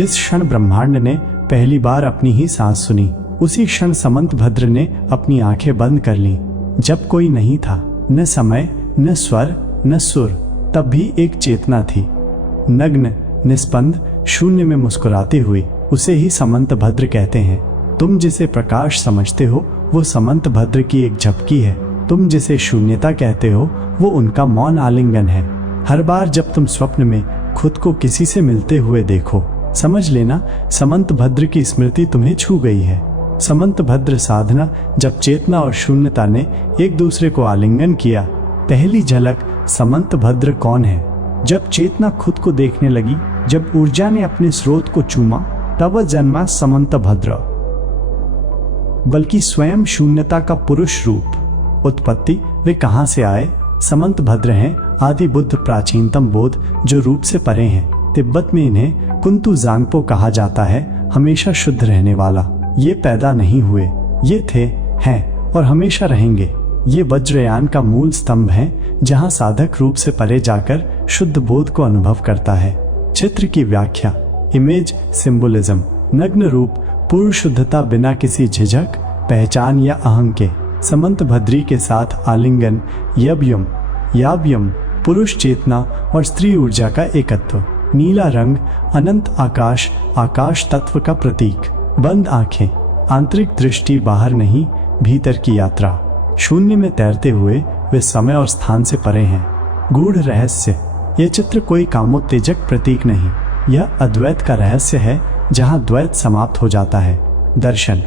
जिस क्षण ब्रह्मांड ने पहली बार अपनी ही सांस सुनी, उसी क्षण समंतभद्र ने अपनी आंखें बंद कर लीं। जब कोई नहीं था, न समय, न स्वर, न सुर, तब भी एक चेतना थी। नग्न, निस्पंद, शून्य में मुस्कुराती हुई, उसे ही समंतभद्र कहते हैं। तुम जिसे प्रकाश समझते हो वो समंतभद्र की एक झपकी है। तुम जिसे शून्यता कहते हो वो उनका मौन आलिंगन है। हर बार जब तुम स्वप्न में खुद को किसी से मिलते हुए देखो, समझ लेना समंतभद्र की स्मृति तुम्हें छू गई है। समंतभद्र साधना, जब चेतना और शून्यता ने एक दूसरे को आलिंगन किया। पहली झलक समंतभद्र कौन है? जब चेतना खुद को देखने लगी, जब ऊर्जा ने अपने स्रोत को चूमा, तब जन्मा समंतभद्र, बल्कि स्वयं शून्यता का पुरुष रूप। उत्पत्ति, वे कहां से आए? समंतभद्र हैं आदि बुद्ध, प्राचीनतम बोध जो रूप से परे हैं। तिब्बत में इन्हें कुंतु जांगपो कहा जाता है, हमेशा शुद्ध रहने वाला। ये पैदा नहीं हुए, ये थे, हैं और हमेशा रहेंगे। ये वज्रयान का मूल स्तंभ है, जहां साधक रूप से परे जाकर शुद्ध बोध को अनुभव करता है। चित्र की व्याख्या, इमेज, सिंबोलिज्म, नग्न रूप, पूर्ण शुद्धता बिना किसी झिझक, पहचान या अहं के। समंतभद्री के साथ आलिंगन, यव्यम, याव्यम, पुरुष चेतना और स्त्री ऊर्जा का एकत्व। नीला रंग, अनंत आकाश, आकाश तत्व का प्रतीक। बंद आंखें, आंतरिक दृष्टि, बाहर नहीं भीतर की यात्रा। शून्य में तैरते हुए वे समय और स्थान से परे हैं। गूढ़ रहस्य, यह चित्र कोई कामोत्तेजक प्रतीक नहीं, यह अद्वैत का रहस्य है, जहां द्वैत समाप्त हो जाता है। दर्शन,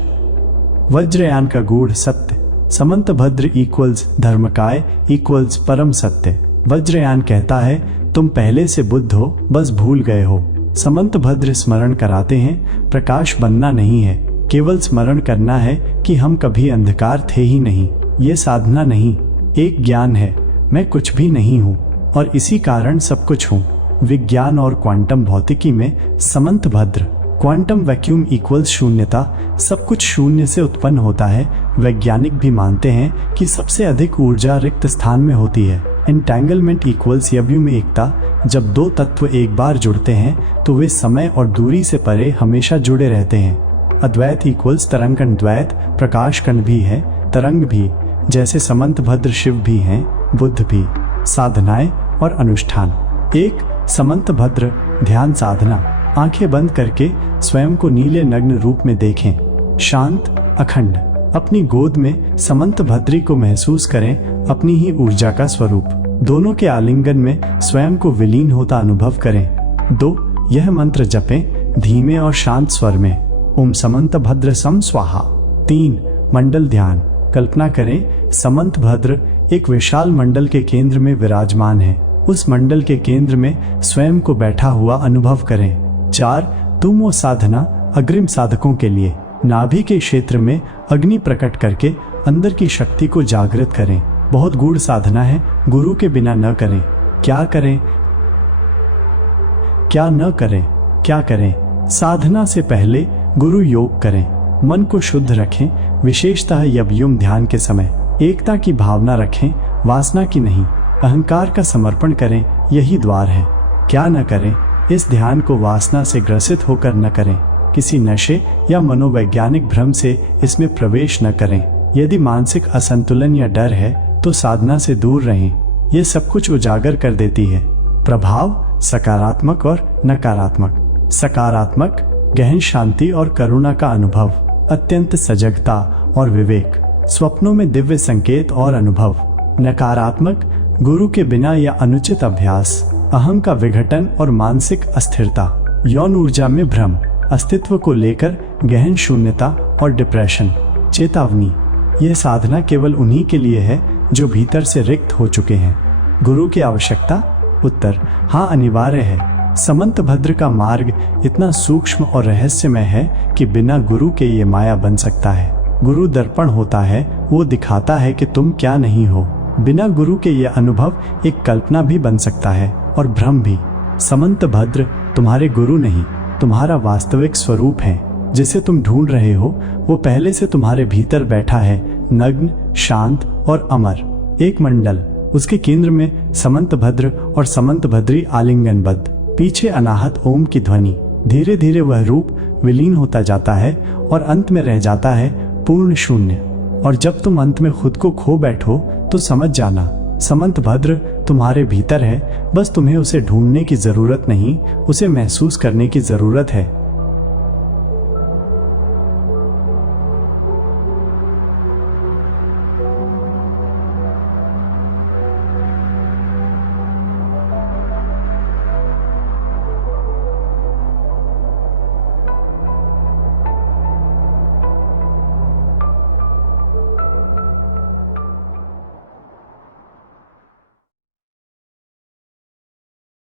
वज्रयान का गूढ़ सत्य। समंतभद्र इक्वल्स धर्मकाय इक्वल्स परम सत्य। वज्रयान कहता है तुम पहले से बुद्ध हो, बस भूल गए हो। समंतभद्र स्मरण कराते हैं प्रकाश बनना नहीं है, केवल स्मरण करना है कि हम कभी अंधकार थे ही नहीं। ये साधना नहीं, एक ज्ञान है, मैं कुछ भी नहीं हूँ और इसी कारण सब कुछ हूँ। विज्ञान और क्वांटम भौतिकी में समंतभद्र। क्वांटम वैक्यूम इक्वल्स शून्यता, सब कुछ शून्य से उत्पन्न होता है। वैज्ञानिक भी मानते हैं कि सबसे अधिक ऊर्जा रिक्त स्थान में होती है। एंटैंगलमेंट इक्वल्स यव्यम एकता, जब दो तत्व एक बार जुड़ते हैं तो वे समय और दूरी से परे हमेशा जुड़े रहते हैं। अद्वैत इक्वल्स तरंगकण द्वैत, प्रकाश कण भी है, तरंग भी, जैसे समंतभद्र शिव भी हैं, बुद्ध भी। साधनाएं और अनुष्ठान। एक, समंतभद्र ध्यान साधना। आंखें बंद करके स्वयं को नीले नग्न रूप में देखें। शांत, अखंड, अपनी गोद में समंतभद्री को महसूस करें, अपनी ही ऊर्जा का स्वरूप। दोनों के आलिंगन में स्वयं को विलीन होता अनुभव करें। 2, यह मंत्र जपें धीमे और शांत स्वर में, ओम समंतभद्र सम स्वाहा। 3, मंडल ध्यान। कल्पना करें समंतभद्र एक विशाल मंडल के केंद्र में विराजमान है। उस मंडल के केंद्र में स्वयं को बैठा हुआ अनुभव करें। 4, तुम वो साधना अग्रिम साधकों के लिए। नाभि के क्षेत्र में अग्नि प्रकट करके अंदर की शक्ति को जागृत करें। बहुत गूढ़ साधना है, गुरु के बिना न करें। क्या करें, क्या न करें, क्या करें? साधना से पहले गुरु योग करें, मन को शुद्ध रखें, विशेषतः यव्यम ध्यान के समय। एकता की भावना रखें, वासना की नहीं। अहंकार का समर्पण करें, यही द्वार है। क्या न करें? इस ध्यान को वासना से ग्रसित होकर न करें। किसी नशे या मनोवैज्ञानिक भ्रम से इसमें प्रवेश न करें। यदि मानसिक असंतुलन या डर है तो साधना से दूर रहें। ये सब कुछ उजागर कर देती है। प्रभाव, सकारात्मक और नकारात्मक। सकारात्मक, गहन शांति और करुणा का अनुभव, अत्यंत सजगता और विवेक, स्वप्नों में दिव्य संकेत और अनुभव। नकारात्मक, गुरु के बिना या अनुचित अभ्यास, अहं का विघटन और मानसिक अस्थिरता, यौन ऊर्जा में भ्रम, अस्तित्व को लेकर गहन शून्यता और डिप्रेशन। चेतावनी, यह साधना केवल उन्हीं के लिए है जो भीतर से रिक्त हो चुके हैं। गुरु की आवश्यकता? उत्तर, हाँ, अनिवार्य है। समंतभद्र का मार्ग इतना सूक्ष्म और रहस्यमय है कि बिना गुरु के ये माया बन सकता है। गुरु दर्पण होता है, वो दिखाता है कि तुम क्या नहीं हो। बिना गुरु के ये अनुभव एक कल्पना भी बन सकता है और भ्रम भी। समंतभद्र तुम्हारे गुरु नहीं, तुम्हारा वास्तविक स्वरूप है। जिसे तुम ढूंढ रहे हो वो पहले से तुम्हारे भीतर बैठा है, नग्न, शांत और अमर। एक मंडल, उसके केंद्र में समंतभद्र और समंतभद्री आलिंगनबद्ध। पीछे अनाहत ओम की ध्वनि। धीरे धीरे वह रूप विलीन होता जाता है और अंत में रह जाता है पूर्ण शून्य। और जब तुम अंत में खुद को खो बैठो तो समझ जाना समंतभद्र तुम्हारे भीतर है, बस तुम्हें उसे ढूंढने की जरूरत नहीं, उसे महसूस करने की जरूरत है।